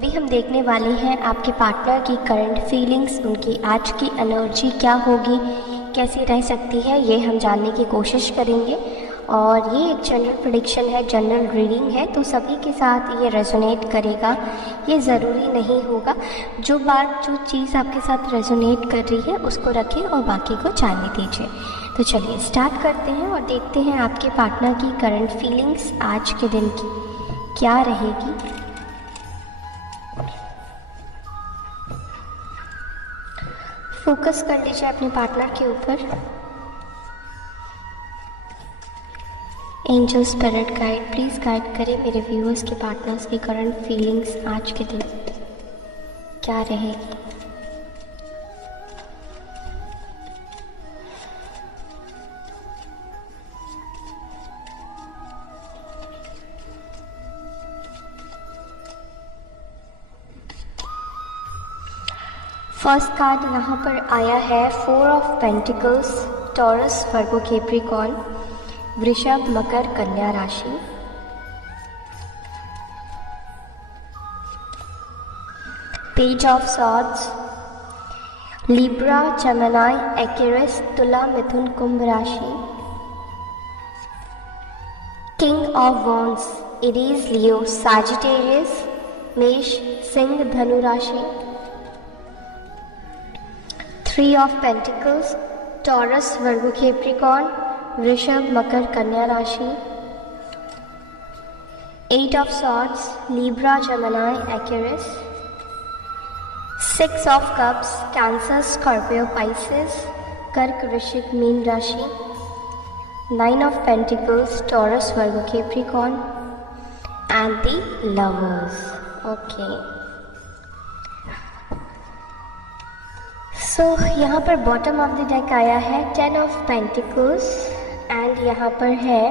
अभी हम देखने वाले हैं आपके पार्टनर की करंट फीलिंग्स, उनकी आज की एनर्जी क्या होगी, कैसी रह सकती है, ये हम जानने की कोशिश करेंगे। और ये एक जनरल प्रेडिक्शन है, जनरल रीडिंग है, तो सभी के साथ ये रेजोनेट करेगा, ये ज़रूरी नहीं होगा। जो चीज़ आपके साथ रेजोनेट कर रही है उसको रखें और बाकी को जाने दीजिए। तो चलिए स्टार्ट करते हैं और देखते हैं आपके पार्टनर की करंट फीलिंग्स आज के दिन की क्या रहेगी। फोकस कर लीजिए अपने पार्टनर के ऊपर। Angel spirit guide please guide करें मेरे व्यूअर्स के पार्टनर्स की करंट फीलिंग्स आज के दिन क्या रहेगी। फर्स्ट कार्ड यहाँ पर आया है 4 of pentacles, taurus, Virgo, Capricorn, वृषभ, मकर, कन्या राशि। Page of swords, Libra, Gemini, Aquarius, तुला, मिथुन, कुंभ राशि। King of wands, Aries, Leo, Sagittarius, मेष, सिंह, धनु राशि। 3 of pentacles, taurus, Virgo, Capricorn, वृषभ, मकर, कन्या राशि। 8 of swords, Libra, Gemini, Aquarius. 6 of cups, cancer, Scorpio, Pisces, कर्क, वृश्चिक, मीन राशि। 9 of pentacles, taurus, Virgo, Capricorn and the lovers. Okay, सो यहाँ पर बॉटम ऑफ द डेक आया है 10 ऑफ पेंटिकल्स एंड यहाँ पर है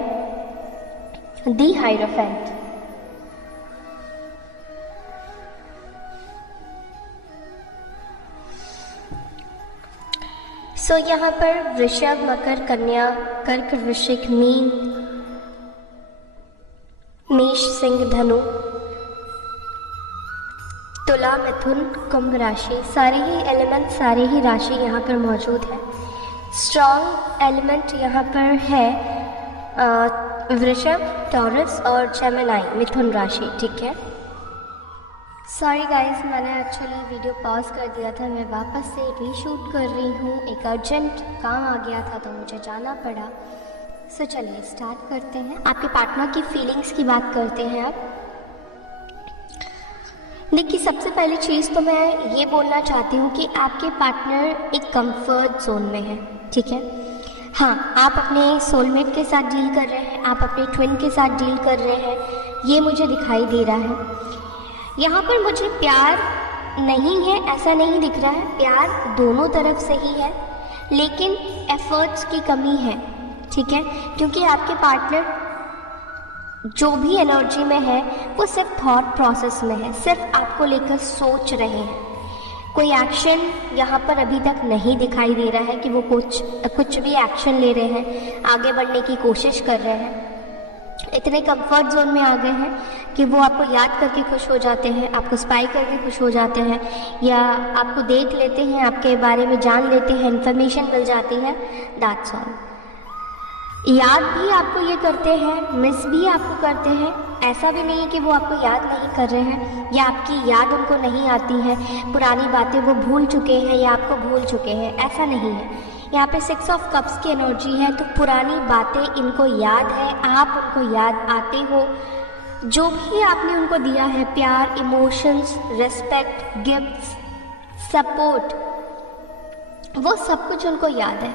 द हायरोफेंट। सो यहाँ पर वृषभ, मकर, कन्या, कर्क, वृश्चिक, मीन, मेष, सिंह, धनु, तुला, मिथुन, कुंभ राशि, सारे ही एलिमेंट, सारे ही राशि यहाँ पर मौजूद है। स्ट्रॉन्ग एलिमेंट यहाँ पर है वृषभ, टॉरस और जेमिनी, मिथुन राशि। ठीक है, सॉरी गाइस, मैंने एक्चुअली वीडियो पॉज कर दिया था, मैं वापस से रीशूट कर रही हूँ। एक अर्जेंट काम आ गया था तो मुझे जाना पड़ा। सो चलिए स्टार्ट करते हैं। आपके पार्टनर की फीलिंग्स की बात करते हैं अब। देखिए, सबसे पहली चीज़ तो मैं ये बोलना चाहती हूँ कि आपके पार्टनर एक कंफर्ट जोन में है। ठीक है, हाँ, आप अपने सोलमेट के साथ डील कर रहे हैं, आप अपने ट्विन के साथ डील कर रहे हैं, ये मुझे दिखाई दे रहा है। यहाँ पर मुझे प्यार नहीं है ऐसा नहीं दिख रहा है, प्यार दोनों तरफ से ही है, लेकिन एफर्ट्स की कमी है। ठीक है, क्योंकि आपके पार्टनर जो भी एनर्जी में है वो सिर्फ थॉट प्रोसेस में है, सिर्फ आपको लेकर सोच रहे हैं। कोई एक्शन यहाँ पर अभी तक नहीं दिखाई दे रहा है कि वो कुछ भी एक्शन ले रहे हैं, आगे बढ़ने की कोशिश कर रहे हैं। इतने कंफर्ट जोन में आ गए हैं कि वो आपको याद करके खुश हो जाते हैं, आपको स्पाई करके खुश हो जाते हैं, या आपको देख लेते हैं, आपके बारे में जान लेते हैं, इन्फॉर्मेशन मिल जाती है। That's all. याद भी आपको ये करते हैं, मिस भी आपको करते हैं। ऐसा भी नहीं है कि वो आपको याद नहीं कर रहे हैं या आपकी याद उनको नहीं आती है, पुरानी बातें वो भूल चुके हैं या आपको भूल चुके हैं, ऐसा नहीं है। यहाँ पे 6 ऑफ कप्स की एनर्जी है, तो पुरानी बातें इनको याद है, आप उनको याद आते हो। जो भी आपने उनको दिया है, प्यार, इमोशंस, रिस्पेक्ट, गिफ्ट्स, सपोर्ट, वो सब कुछ उनको याद है,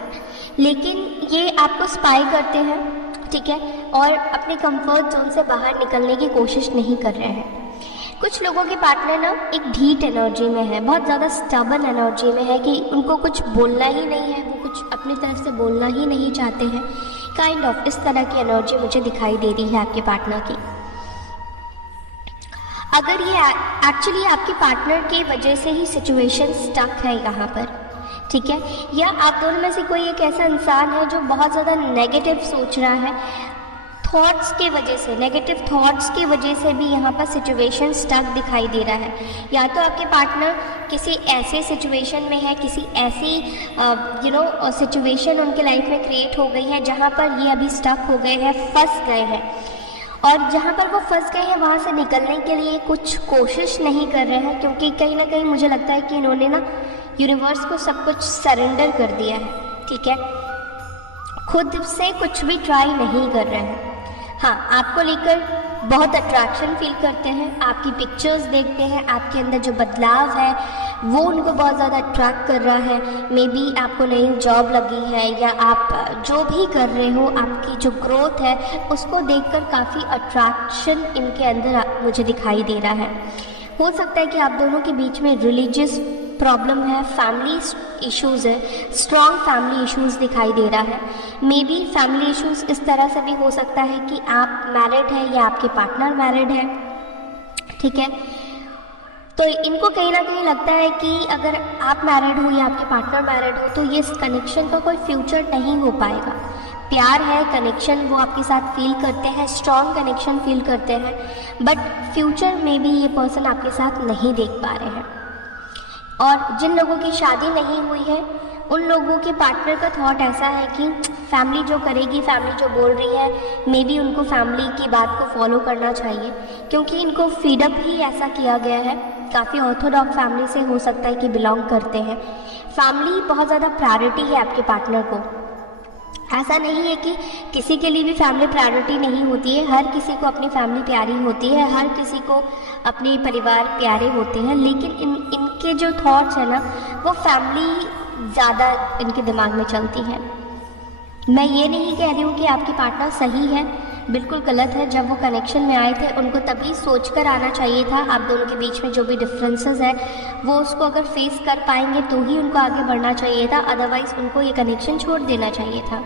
लेकिन ये आपको स्पाई करते हैं। ठीक है, और अपने कंफर्ट जोन से बाहर निकलने की कोशिश नहीं कर रहे हैं। कुछ लोगों के पार्टनर ना एक ढीठ एनर्जी में है, बहुत ज़्यादा स्टबर्न एनर्जी में है कि उनको कुछ बोलना ही नहीं है, वो कुछ अपनी तरफ से बोलना ही नहीं चाहते हैं। काइंड ऑफ इस तरह की एनर्जी मुझे दिखाई दे रही है आपके पार्टनर की। अगर ये एक्चुअली आपके पार्टनर की वजह से ही सिचुएशन स्टक है यहाँ पर, ठीक है, या आप दोनों में से कोई एक ऐसा इंसान है जो बहुत ज़्यादा नेगेटिव सोच रहा है, थॉट्स की वजह से, नेगेटिव थॉट्स की वजह से भी यहाँ पर सिचुएशन स्टक दिखाई दे रहा है। या तो आपके पार्टनर किसी ऐसे सिचुएशन में है, किसी ऐसी सिचुएशन उनके लाइफ में क्रिएट हो गई है जहाँ पर ये अभी स्टक हो गए हैं, फंस गए हैं, और जहाँ पर वो फंस गए हैं वहाँ से निकलने के लिए कुछ कोशिश नहीं कर रहे हैं, क्योंकि कहीं ना कहीं मुझे लगता है कि इन्होंने ना यूनिवर्स को सब कुछ सरेंडर कर दिया है। ठीक है, खुद से कुछ भी ट्राई नहीं कर रहे हैं। हाँ, आपको लेकर बहुत अट्रैक्शन फील करते हैं, आपकी पिक्चर्स देखते हैं, आपके अंदर जो बदलाव है वो उनको बहुत ज़्यादा अट्रैक्ट कर रहा है। मे बी आपको नई जॉब लगी है या आप जो भी कर रहे हो, आपकी जो ग्रोथ है उसको देखकर काफ़ी अट्रैक्शन इनके अंदर मुझे दिखाई दे रहा है। हो सकता है कि आप दोनों के बीच में रिलीजियस प्रॉब्लम है, फैमिली इश्यूज़ है, स्ट्रॉन्ग फैमिली इश्यूज़ दिखाई दे रहा है। मे बी फैमिली इश्यूज़ इस तरह से भी हो सकता है कि आप मैरिड हैं या आपके पार्टनर मैरिड है। ठीक है, तो इनको कहीं ना कहीं लगता है कि अगर आप मैरिड हो या आपके पार्टनर मैरिड हो तो ये कनेक्शन का कोई फ्यूचर नहीं हो पाएगा। प्यार है, कनेक्शन वो आपके साथ फील करते हैं, स्ट्रॉन्ग कनेक्शन फील करते हैं, बट फ्यूचर में भी ये पर्सन आपके साथ नहीं देख पा रहे हैं। और जिन लोगों की शादी नहीं हुई है उन लोगों के पार्टनर का थॉट ऐसा है कि फैमिली जो करेगी, फैमिली जो बोल रही है, मे बी उनको फैमिली की बात को फॉलो करना चाहिए, क्योंकि इनको फीडअप ही ऐसा किया गया है। काफ़ी ऑर्थोडॉक्स फैमिली से हो सकता है कि बिलोंग करते हैं। फैमिली बहुत ज़्यादा प्रायोरिटी है आपके पार्टनर को। ऐसा नहीं है कि किसी के लिए भी फैमिली प्रायोरिटी नहीं होती है, हर किसी को अपनी फैमिली प्यारी होती है, हर किसी को अपने परिवार प्यारे होते हैं, लेकिन इनके जो थॉट्स है ना वो फैमिली ज़्यादा इनके दिमाग में चलती है। मैं ये नहीं कह रही हूँ कि आपके पार्टनर सही है, बिल्कुल गलत है। जब वो कनेक्शन में आए थे उनको तभी सोच कर आना चाहिए था। आप दोनों के बीच में जो भी डिफरेंसेस है वो उसको अगर फेस कर पाएंगे तो ही उनको आगे बढ़ना चाहिए था, अदरवाइज़ उनको ये कनेक्शन छोड़ देना चाहिए था।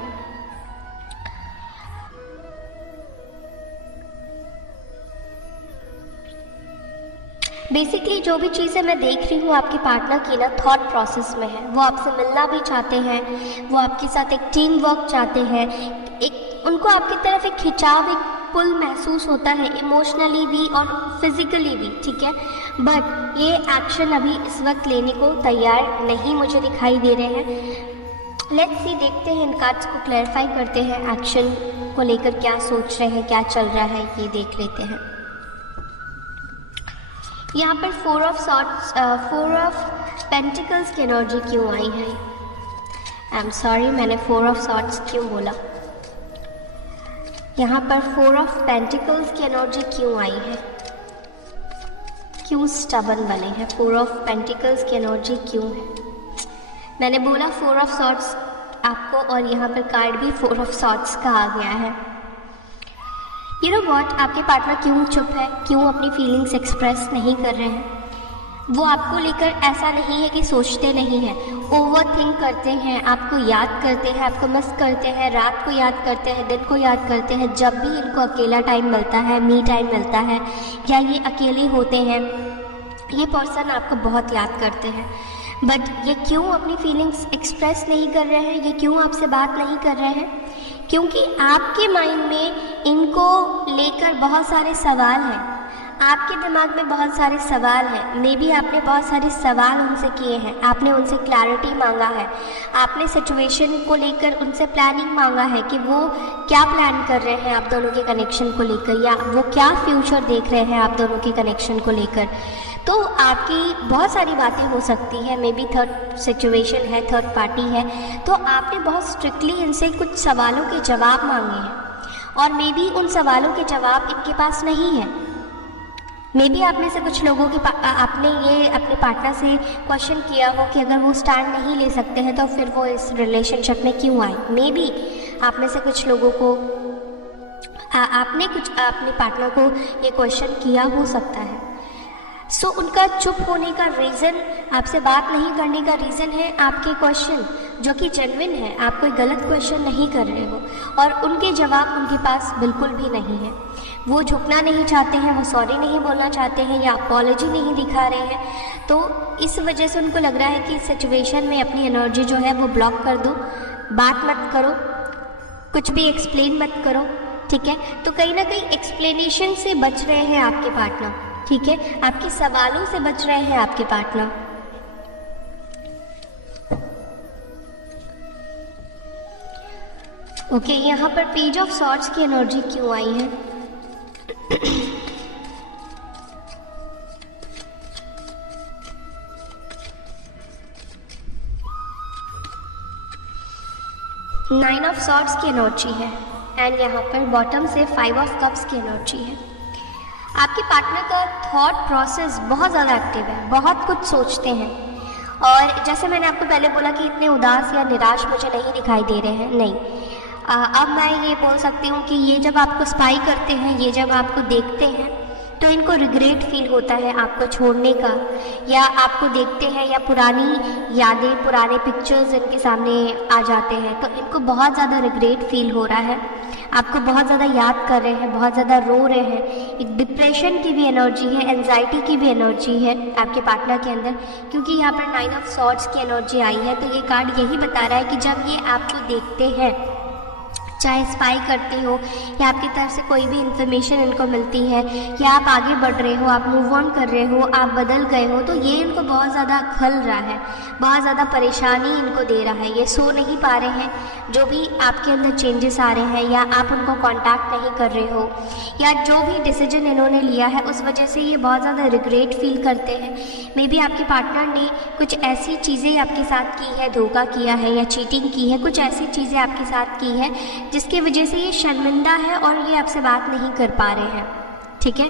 बेसिकली जो भी चीज़ें मैं देख रही हूँ आपके पार्टनर की ना थॉट प्रोसेस में है। वो आपसे मिलना भी चाहते हैं, वो आपके साथ एक टीम वर्क चाहते हैं, एक उनको आपकी तरफ एक खिंचाव, एक पुल महसूस होता है, इमोशनली भी और फिजिकली भी। ठीक है, बट ये एक्शन अभी इस वक्त लेने को तैयार नहीं मुझे दिखाई दे रहे हैं। लेट्स सी, देखते हैं, इन कार्ड्स को क्लैरिफाई करते हैं, एक्शन को लेकर क्या सोच रहे हैं, क्या चल रहा है, ये देख लेते हैं। यहाँ पर 4 ऑफ पेंटिकल्स की एनर्जी क्यों आई है? आई एम सॉरी, मैंने 4 ऑफ सॉर्ट्स क्यों बोला? यहाँ पर 4 ऑफ पेंटिकल्स की एनर्जी क्यों आई है? क्यों स्टबन बने हैं? 4 ऑफ पेंटिकल्स की एनर्जी क्यों है? मैंने बोला 4 ऑफ सॉर्ट्स आपको, और यहाँ पर कार्ड भी 4 ऑफ सॉर्ट्स का आ गया है। यू नो व्हाट, आपके पार्टनर क्यों चुप है, क्यों अपनी फीलिंग्स एक्सप्रेस नहीं कर रहे हैं? वो आपको लेकर ऐसा नहीं है कि सोचते नहीं हैं, ओवर थिंक करते हैं, आपको याद करते हैं, आपको मिस करते हैं, रात को याद करते हैं, दिन को याद करते हैं। जब भी इनको अकेला टाइम मिलता है, मी टाइम मिलता है, या ये अकेले होते हैं, ये पर्सन आपको बहुत याद करते हैं। बट ये क्यों अपनी फीलिंग्स एक्सप्रेस नहीं कर रहे हैं, ये क्यों आपसे बात नहीं कर रहे हैं? क्योंकि आपके माइंड में इनको लेकर बहुत सारे सवाल हैं, आपके दिमाग में बहुत सारे सवाल हैं। मे बी आपने बहुत सारे सवाल उनसे किए हैं, आपने उनसे क्लैरिटी मांगा है, आपने सिचुएशन को लेकर उनसे प्लानिंग मांगा है कि वो क्या प्लान कर रहे हैं आप दोनों के कनेक्शन को लेकर, या वो क्या फ्यूचर देख रहे हैं आप दोनों के कनेक्शन को लेकर। तो आपकी बहुत सारी बातें हो सकती हैं, मे बी थर्ड सिचुएशन है, थर्ड पार्टी है, तो आपने बहुत स्ट्रिक्टली इनसे कुछ सवालों के जवाब मांगे हैं, और मे बी उन सवालों के जवाब इनके पास नहीं है। मे बी आप में से कुछ लोगों के आपने ये अपने पार्टनर से क्वेश्चन किया हो कि अगर वो स्टैंड नहीं ले सकते हैं तो फिर वो इस रिलेशनशिप में क्यों आए। मे बी आप में से कुछ लोगों को आपने कुछ अपने पार्टनर को ये क्वेश्चन किया हो सकता है। सो उनका चुप होने का रीज़न, आपसे बात नहीं करने का रीज़न है आपके क्वेश्चन, जो कि जेन्युइन है। आप कोई गलत क्वेश्चन नहीं कर रहे हो, और उनके जवाब उनके पास बिल्कुल भी नहीं है। वो झुकना नहीं चाहते हैं, वो सॉरी नहीं बोलना चाहते हैं, या अपॉलॉजी नहीं दिखा रहे हैं। तो इस वजह से उनको लग रहा है कि इस सिचुएशन में अपनी एनर्जी जो है वो ब्लॉक कर दो, बात मत करो, कुछ भी एक्सप्लेन मत करो, ठीक है। तो कहीं ना कहीं एक्सप्लेनेशन से बच रहे हैं आपके पार्टनर, ठीक है, आपके सवालों से बच रहे हैं आपके पार्टनर। ओके, यहाँ पर पेज ऑफ सॉर्ड्स की एनर्जी क्यों आई है? नाइन ऑफ सॉर्ड्स की एनर्जी है एंड यहाँ पर बॉटम से 5 ऑफ कप्स की एनर्जी है। आपके पार्टनर का थॉट प्रोसेस बहुत ज़्यादा एक्टिव है, बहुत कुछ सोचते हैं, और जैसे मैंने आपको पहले बोला कि इतने उदास या निराश मुझे नहीं दिखाई दे रहे हैं, नहीं। अब मैं ये बोल सकती हूँ कि ये जब आपको स्पाई करते हैं, ये जब आपको देखते हैं, तो इनको रिग्रेट फील होता है आपको छोड़ने का, या आपको देखते हैं या पुरानी यादें, पुराने पिक्चर्स इनके सामने आ जाते हैं, तो इनको बहुत ज़्यादा रिग्रेट फील हो रहा है, आपको बहुत ज़्यादा याद कर रहे हैं, बहुत ज़्यादा रो रहे हैं। एक डिप्रेशन की भी एनर्जी है, एंजाइटी की भी एनर्जी है आपके पार्टनर के अंदर, क्योंकि यहाँ पर 9 ऑफ सॉर्ड्स की एनर्जी आई है। तो ये कार्ड यही बता रहा है कि जब ये आपको देखते हैं, चाहे स्पाई करते हो या आपकी तरफ से कोई भी इंफॉर्मेशन इनको मिलती है, या आप आगे बढ़ रहे हो, आप मूव ऑन कर रहे हो, आप बदल गए हो, तो ये इनको बहुत ज़्यादा खल रहा है, बहुत ज़्यादा परेशानी इनको दे रहा है। ये सो नहीं पा रहे हैं, जो भी आपके अंदर चेंजेस आ रहे हैं, या आप उनको कांटेक्ट नहीं कर रहे हो, या जो भी डिसीजन इन्होंने लिया है उस वजह से ये बहुत ज़्यादा रिग्रेट फील करते हैं। मे बी आपके पार्टनर ने कुछ ऐसी चीज़ें आपके साथ की है, धोखा किया है या चीटिंग की है, कुछ ऐसी चीज़ें आपके साथ की है जिसकी वजह से ये शर्मिंदा है और ये आपसे बात नहीं कर पा रहे हैं, ठीक है।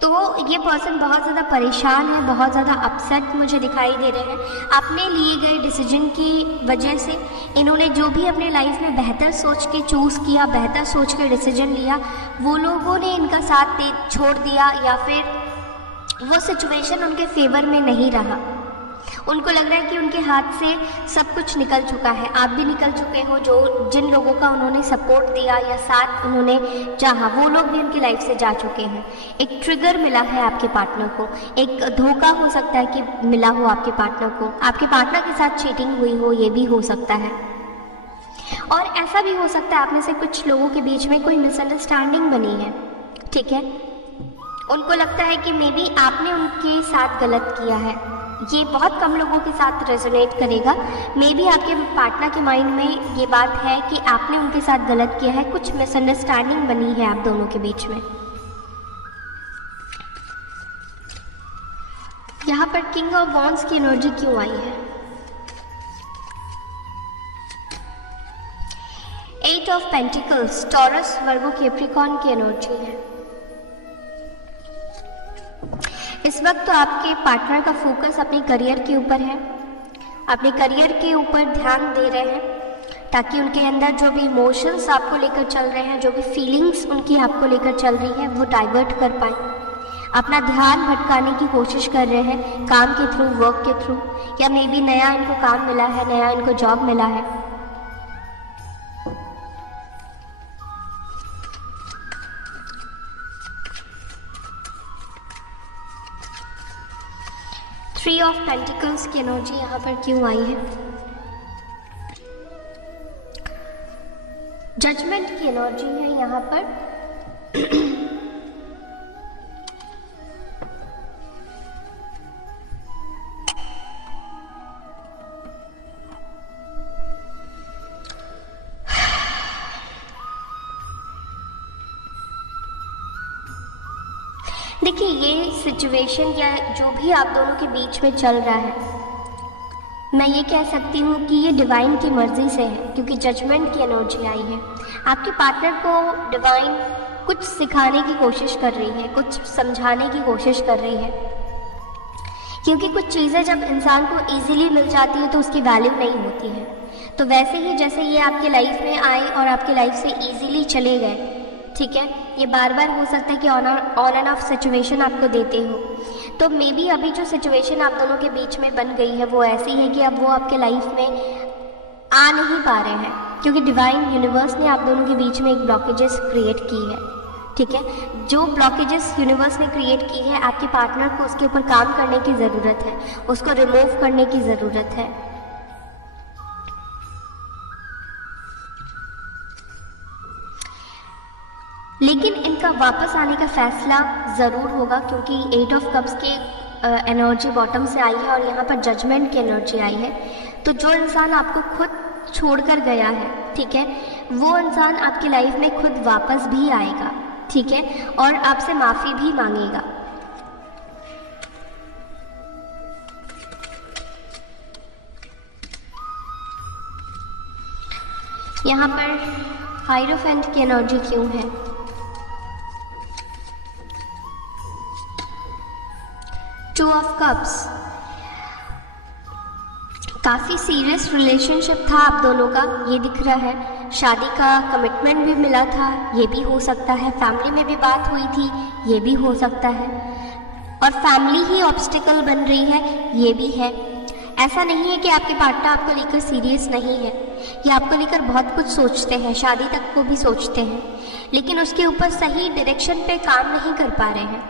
तो ये पर्सन बहुत ज़्यादा परेशान है, बहुत ज़्यादा अपसेट मुझे दिखाई दे रहे हैं। अपने लिए गए डिसीजन की वजह से इन्होंने जो भी अपने लाइफ में बेहतर सोच के चूज़ किया, बेहतर सोच के डिसीजन लिया, वो लोगों ने इनका साथ छोड़ दिया, या फिर वो सिचुएशन उनके फेवर में नहीं रहा। उनको लग रहा है कि उनके हाथ से सब कुछ निकल चुका है। आप भी निकल चुके हो, जो जिन लोगों का उन्होंने सपोर्ट दिया या साथ उन्होंने चाहा, वो लोग भी उनकी लाइफ से जा चुके हैं। एक ट्रिगर मिला है आपके पार्टनर को, एक धोखा हो सकता है कि मिला हो आपके पार्टनर को, आपके पार्टनर के साथ चीटिंग हुई हो, ये भी हो सकता है। और ऐसा भी हो सकता है आप में से कुछ लोगों के बीच में कोई मिसअंडरस्टैंडिंग बनी है, ठीक है। उनको लगता है कि मे बी आपने उनके साथ गलत किया है। ये बहुत कम लोगों के साथ रेजोनेट करेगा। मे बी आपके पार्टनर के माइंड में ये बात है कि आपने उनके साथ गलत किया है, कुछ मिसअंडरस्टैंडिंग बनी है आप दोनों के बीच में। यहाँ पर किंग ऑफ वॉन्ड्स की एनर्जी क्यों आई है? 8 of pentacles, taurus, Virgo, Capricorn की एनर्जी है। इस वक्त तो आपके पार्टनर का फोकस अपने करियर के ऊपर है, अपने करियर के ऊपर ध्यान दे रहे हैं, ताकि उनके अंदर जो भी इमोशंस आपको लेकर चल रहे हैं, जो भी फीलिंग्स उनकी आपको लेकर चल रही है, वो डाइवर्ट कर पाए। अपना ध्यान भटकाने की कोशिश कर रहे हैं काम के थ्रू, वर्क के थ्रू, या मे बी नया इनको काम मिला है, नया इनको जॉब मिला है। थ्री ऑफ पेंटिकल्स की एनर्जी यहाँ पर क्यों आई है? जजमेंट की एनर्जी है यहाँ पर। देखिए, ये सिचुएशन या जो भी आप दोनों के बीच में चल रहा है, मैं ये कह सकती हूँ कि ये डिवाइन की मर्जी से है, क्योंकि जजमेंट की एनर्जी आई है। आपके पार्टनर को डिवाइन कुछ सिखाने की कोशिश कर रही है, कुछ समझाने की कोशिश कर रही है, क्योंकि कुछ चीज़ें जब इंसान को इजीली मिल जाती है तो उसकी वैल्यू नहीं होती है। तो वैसे ही जैसे ये आपके लाइफ में आए और आपके लाइफ से इजीली चले गए, ठीक है, ये बार बार हो सकता है कि ऑन एंड ऑफ सिचुएशन आपको देते हो। तो मे बी अभी जो सिचुएशन आप दोनों के बीच में बन गई है वो ऐसी है कि अब वो आपके लाइफ में आ नहीं पा रहे हैं, क्योंकि डिवाइन यूनिवर्स ने आप दोनों के बीच में एक ब्लॉकेजेस क्रिएट की है, ठीक है। जो ब्लॉकेजेस यूनिवर्स ने क्रिएट की है, आपके पार्टनर को उसके ऊपर काम करने की ज़रूरत है, उसको रिमूव करने की ज़रूरत है। इनका वापस आने का फैसला ज़रूर होगा, क्योंकि 8 ऑफ कप्स की एनर्जी बॉटम से आई है और यहाँ पर जजमेंट की एनर्जी आई है। तो जो इंसान आपको खुद छोड़कर गया है, ठीक है, वो इंसान आपकी लाइफ में खुद वापस भी आएगा, ठीक है, और आपसे माफ़ी भी मांगेगा। यहाँ पर हाइरोफेंट की एनर्जी क्यों है? टू ऑफ कप्स, काफ़ी सीरियस रिलेशनशिप था आप दोनों का, ये दिख रहा है। शादी का कमिटमेंट भी मिला था, ये भी हो सकता है। फैमिली में भी बात हुई थी, ये भी हो सकता है। और फैमिली ही ऑब्स्टिकल बन रही है, ये भी है। ऐसा नहीं है कि आपके पार्टनर आपको लेकर सीरियस नहीं है, ये आपको लेकर बहुत कुछ सोचते हैं, शादी तक को भी सोचते हैं, लेकिन उसके ऊपर सही डायरेक्शन पे काम नहीं कर पा रहे हैं।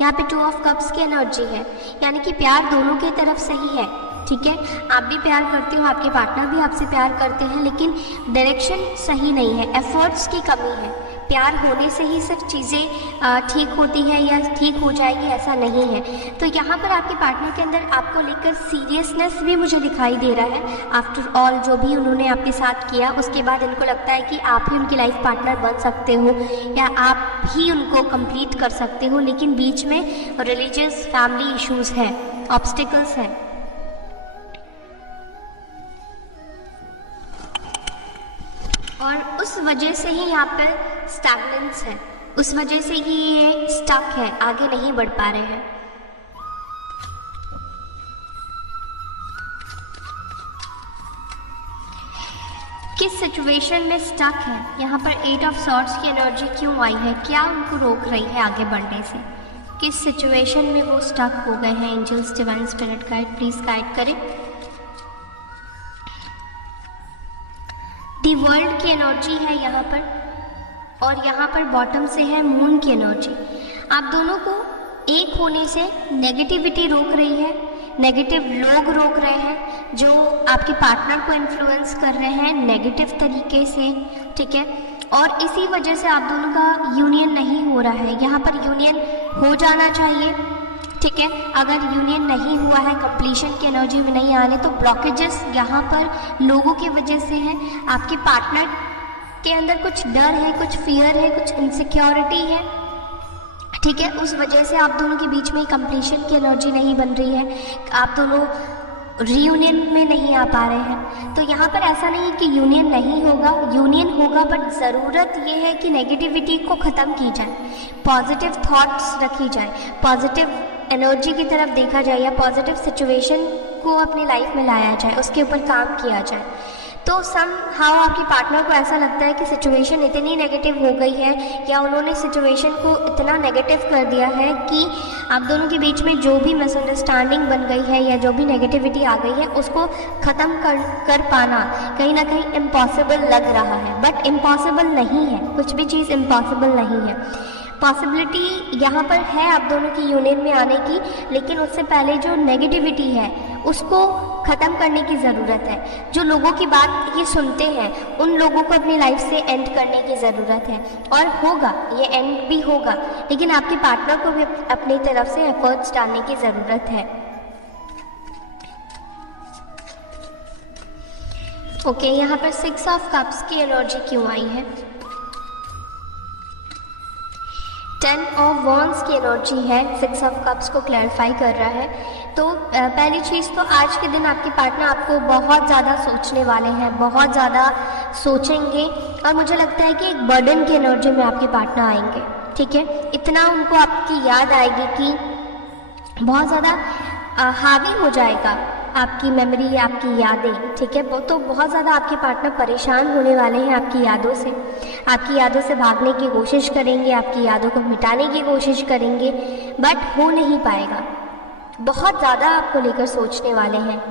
यहाँ पे 2 ऑफ कप्स की एनर्जी है, यानी कि प्यार दोनों की तरफ से ही है, ठीक है। आप भी प्यार करते हो, आपके पार्टनर भी आपसे प्यार करते हैं, लेकिन डायरेक्शन सही नहीं है, एफर्ट्स की कमी है। प्यार होने से ही सिर्फ चीज़ें ठीक होती है या ठीक हो जाएगी, ऐसा नहीं है। तो यहाँ पर आपके पार्टनर के अंदर आपको लेकर सीरियसनेस भी मुझे दिखाई दे रहा है। आफ्टर ऑल जो भी उन्होंने आपके साथ किया, उसके बाद इनको लगता है कि आप ही उनकी लाइफ पार्टनर बन सकते हो या आप ही उनको कंप्लीट कर सकते हो, लेकिन बीच में रिलीजियस फैमिली इश्यूज़ हैं, ऑब्स्टिकल्स हैं। और उस वजह से ही यहाँ पर स्टैगनेंस है, उस वजह से ही ये स्टक है, आगे नहीं बढ़ पा रहे हैं। किस सिचुएशन में स्टक है? यहाँ पर 8 ऑफ सॉर्ड्स की एनर्जी क्यों आई है? क्या उनको रोक रही है आगे बढ़ने से? किस सिचुएशन में वो स्टक हो गए हैं? Angels, divine spirit guide please guide करें। दी वर्ल्ड की एनर्जी है यहाँ पर, और यहाँ पर बॉटम से है मून की एनर्जी। आप दोनों को एक होने से नेगेटिविटी रोक रही है, नेगेटिव लोग रोक रहे हैं जो आपके पार्टनर को इन्फ्लुएंस कर रहे हैं नेगेटिव तरीके से, ठीक है। और इसी वजह से आप दोनों का यूनियन नहीं हो रहा है। यहाँ पर यूनियन हो जाना चाहिए, ठीक है। अगर यूनियन नहीं हुआ है, कंप्लीशन की एनर्जी में नहीं आ रहे, तो ब्लॉकेजेस यहाँ पर लोगों की वजह से है। आपके पार्टनर के अंदर कुछ डर है, कुछ फियर है, कुछ इनसिक्योरिटी है, ठीक है। उस वजह से आप दोनों के बीच में कंप्लीशन की एनर्जी नहीं बन रही है, आप दोनों रीयूनियन में नहीं आ पा रहे हैं। तो यहाँ पर ऐसा नहीं कि यूनियन नहीं होगा, यूनियन होगा, बट ज़रूरत ये है कि नेगेटिविटी को ख़त्म की जाए, पॉजिटिव थॉट्स रखी जाए, पॉजिटिव एनर्जी की तरफ देखा जाए, या पॉजिटिव सिचुएशन को अपनी लाइफ में लाया जाए, उसके ऊपर काम किया जाए। तो सम हाउ आपके पार्टनर को ऐसा लगता है कि सिचुएशन इतनी नेगेटिव हो गई है, या उन्होंने सिचुएशन को इतना नेगेटिव कर दिया है कि आप दोनों के बीच में जो भी मिसअंडरस्टैंडिंग बन गई है या जो भी नेगेटिविटी आ गई है, उसको ख़त्म कर पाना कहीं ना कहीं इम्पॉसिबल लग रहा है। बट इम्पॉसिबल नहीं है, कुछ भी चीज़ इम्पॉसिबल नहीं है। पॉसिबिलिटी यहाँ पर है आप दोनों की यूनियन में आने की, लेकिन उससे पहले जो नेगेटिविटी है उसको ख़त्म करने की ज़रूरत है। जो लोगों की बात ये सुनते हैं, उन लोगों को अपनी लाइफ से एंड करने की ज़रूरत है, और होगा, ये एंड भी होगा, लेकिन आपके पार्टनर को भी अपनी तरफ से एफर्ट्स डालने की ज़रूरत है। ओके, यहाँ पर 6 ऑफ कप्स की एनर्जी क्यों आई है? 10 ऑफ वॉन्ड्स की एनर्जी है, 6 ऑफ कप्स को क्लैरिफाई कर रहा है। तो पहली चीज़ तो आज के दिन आपके पार्टनर आपको बहुत ज़्यादा सोचने वाले हैं, बहुत ज़्यादा सोचेंगे, और मुझे लगता है कि एक बर्डन की एनर्जी में आपके पार्टनर आएंगे, ठीक है। इतना उनको आपकी याद आएगी कि बहुत ज़्यादा हावी हो जाएगा आपकी मेमोरी, आपकी यादें, ठीक है। तो बहुत ज़्यादा आपके पार्टनर परेशान होने वाले हैं आपकी यादों से, आपकी यादों से भागने की कोशिश करेंगे, आपकी यादों को मिटाने की कोशिश करेंगे, बट हो नहीं पाएगा। बहुत ज़्यादा आपको लेकर सोचने वाले हैं।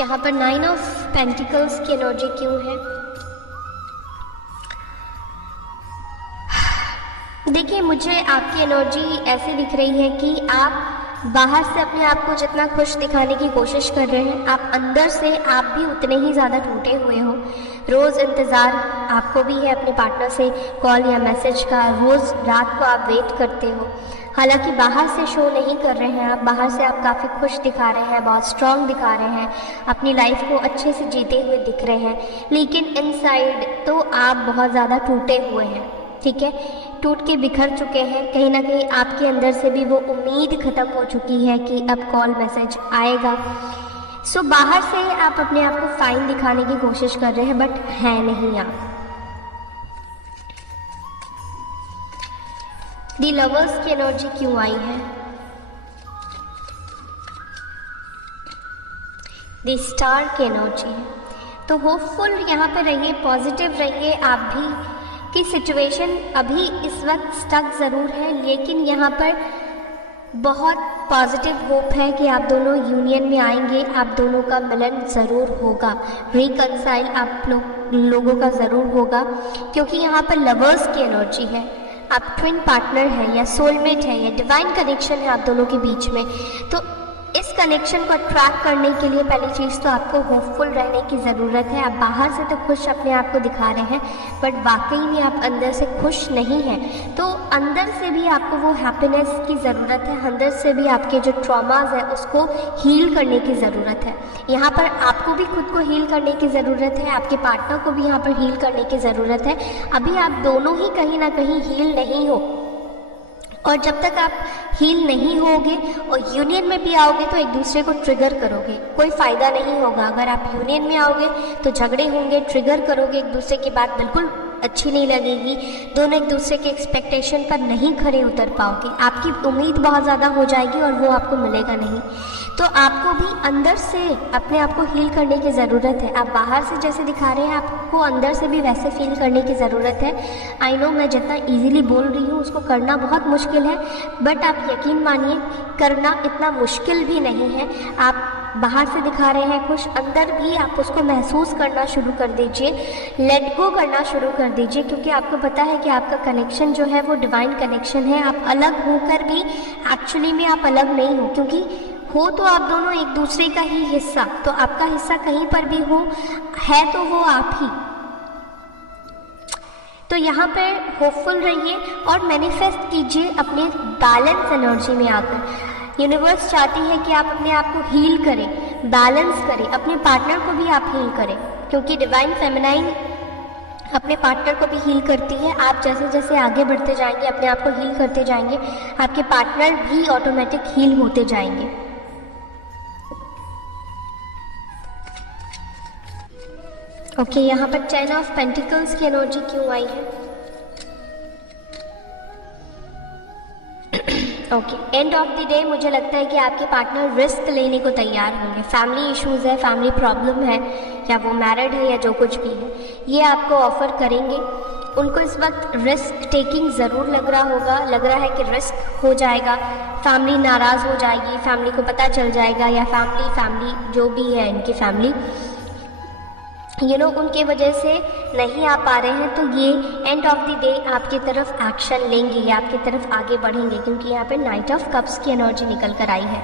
यहाँ पर 9 ऑफ पेंटिकल्स की एनर्जी क्यों है? देखिए, मुझे आपकी एनर्जी ऐसी दिख रही है कि आप बाहर से अपने आप को जितना खुश दिखाने की कोशिश कर रहे हैं, आप अंदर से आप भी उतने ही ज़्यादा टूटे हुए हो। रोज़ इंतज़ार आपको भी है अपने पार्टनर से कॉल या मैसेज का, रोज़ रात को आप वेट करते हो। हालांकि बाहर से शो नहीं कर रहे हैं आप, बाहर से आप काफ़ी खुश दिखा रहे हैं, बहुत स्ट्रांग दिखा रहे हैं, अपनी लाइफ को अच्छे से जीते हुए दिख रहे हैं, लेकिन इनसाइड तो आप बहुत ज़्यादा टूटे हुए हैं, ठीक है, टूट के बिखर चुके हैं। कहीं ना कहीं आपके अंदर से भी वो उम्मीद ख़त्म हो चुकी है कि अब कॉल मैसेज आएगा। सो बाहर से आप अपने आप को फाइन दिखाने की कोशिश कर रहे हैं, बट है नहीं आप। दी लवर्स की एनर्जी क्यों आई है? दी स्टार की एनर्जी है। तो होपफुल यहाँ पे रहिए, पॉजिटिव रहिए आप भी कि सिचुएशन अभी इस वक्त स्टक ज़रूर है, लेकिन यहाँ पर बहुत पॉजिटिव होप है कि आप दोनों यूनियन में आएंगे, आप दोनों का मिलन ज़रूर होगा, रिकंसाइल आप लोगों का ज़रूर होगा, क्योंकि यहाँ पर लवर्स की एनर्जी है। आप ट्विन पार्टनर हैं या सोलमेट है या डिवाइन कनेक्शन है आप दोनों के बीच में। तो इस कनेक्शन को अट्रैक्ट करने के लिए पहली चीज़ तो आपको होपफुल रहने की ज़रूरत है। आप बाहर से तो खुश अपने आप को दिखा रहे हैं, बट वाकई में आप अंदर से खुश नहीं हैं। तो अंदर से भी आपको वो हैप्पीनेस की ज़रूरत है, अंदर से भी आपके जो ट्रॉमाज है उसको हील करने की ज़रूरत है। यहाँ पर आपको भी खुद को हील करने की ज़रूरत है, आपके पार्टनर को भी यहाँ पर हील करने की ज़रूरत है। अभी आप दोनों ही कहीं ना कहीं हील नहीं हो, और जब तक आप हील नहीं होगे और यूनियन में भी आओगे तो एक दूसरे को ट्रिगर करोगे, कोई फ़ायदा नहीं होगा। अगर आप यूनियन में आओगे तो झगड़े होंगे, ट्रिगर करोगे, एक दूसरे की बात बिल्कुल अच्छी नहीं लगेगी, दोनों एक दूसरे के एक्सपेक्टेशन पर नहीं खरे उतर पाओगे, आपकी उम्मीद बहुत ज़्यादा हो जाएगी और वो आपको मिलेगा नहीं। तो आपको भी अंदर से अपने आप को हील करने की ज़रूरत है। आप बाहर से जैसे दिखा रहे हैं आपको अंदर से भी वैसे फील करने की ज़रूरत है। आई नो मैं जितना इजीली बोल रही हूँ उसको करना बहुत मुश्किल है, बट आप यकीन मानिए करना इतना मुश्किल भी नहीं है। आप बाहर से दिखा रहे हैं खुश, अंदर भी आप उसको महसूस करना शुरू कर दीजिए, लेट गो करना शुरू कर दीजिए, क्योंकि आपको पता है कि आपका कनेक्शन जो है वो डिवाइन कनेक्शन है। आप अलग होकर भी एक्चुअली में आप अलग नहीं हो, क्योंकि हो तो आप दोनों एक दूसरे का ही हिस्सा, तो आपका हिस्सा कहीं पर भी हो है तो वो आप ही। तो यहाँ पर होपफुल रहिए और मैनिफेस्ट कीजिए अपने बैलेंस एनर्जी में आकर। यूनिवर्स चाहती है कि आप अपने आप को हील करें, बैलेंस करें, अपने पार्टनर को भी आप हील करें, क्योंकि डिवाइन फेमिनाइन अपने पार्टनर को भी हील करती है। आप जैसे जैसे आगे बढ़ते जाएंगे, अपने आप को हील करते जाएंगे, आपके पार्टनर भी ऑटोमेटिक हील होते जाएंगे। ओके, यहाँ पर 10 ऑफ पेंटिकल्स की एनर्जी क्यों आई है? Okay, end of the day मुझे लगता है कि आपके पार्टनर रिस्क लेने को तैयार होंगे। फैमिली इश्यूज़ है, फैमिली प्रॉब्लम है, या वो मैरिड है या जो कुछ भी है, ये आपको ऑफ़र करेंगे। उनको इस वक्त रिस्क टेकिंग ज़रूर लग रहा होगा, लग रहा है कि रिस्क हो जाएगा, फैमिली नाराज़ हो जाएगी, फैमिली को पता चल जाएगा, या फैमिली जो भी है इनकी फैमिली उनके वजह से नहीं आ पा रहे हैं। तो ये एंड ऑफ द डे आपकी तरफ एक्शन लेंगे या आपकी तरफ आगे बढ़ेंगे, क्योंकि यहाँ पे नाइट ऑफ कप्स की एनर्जी निकल कर आई है।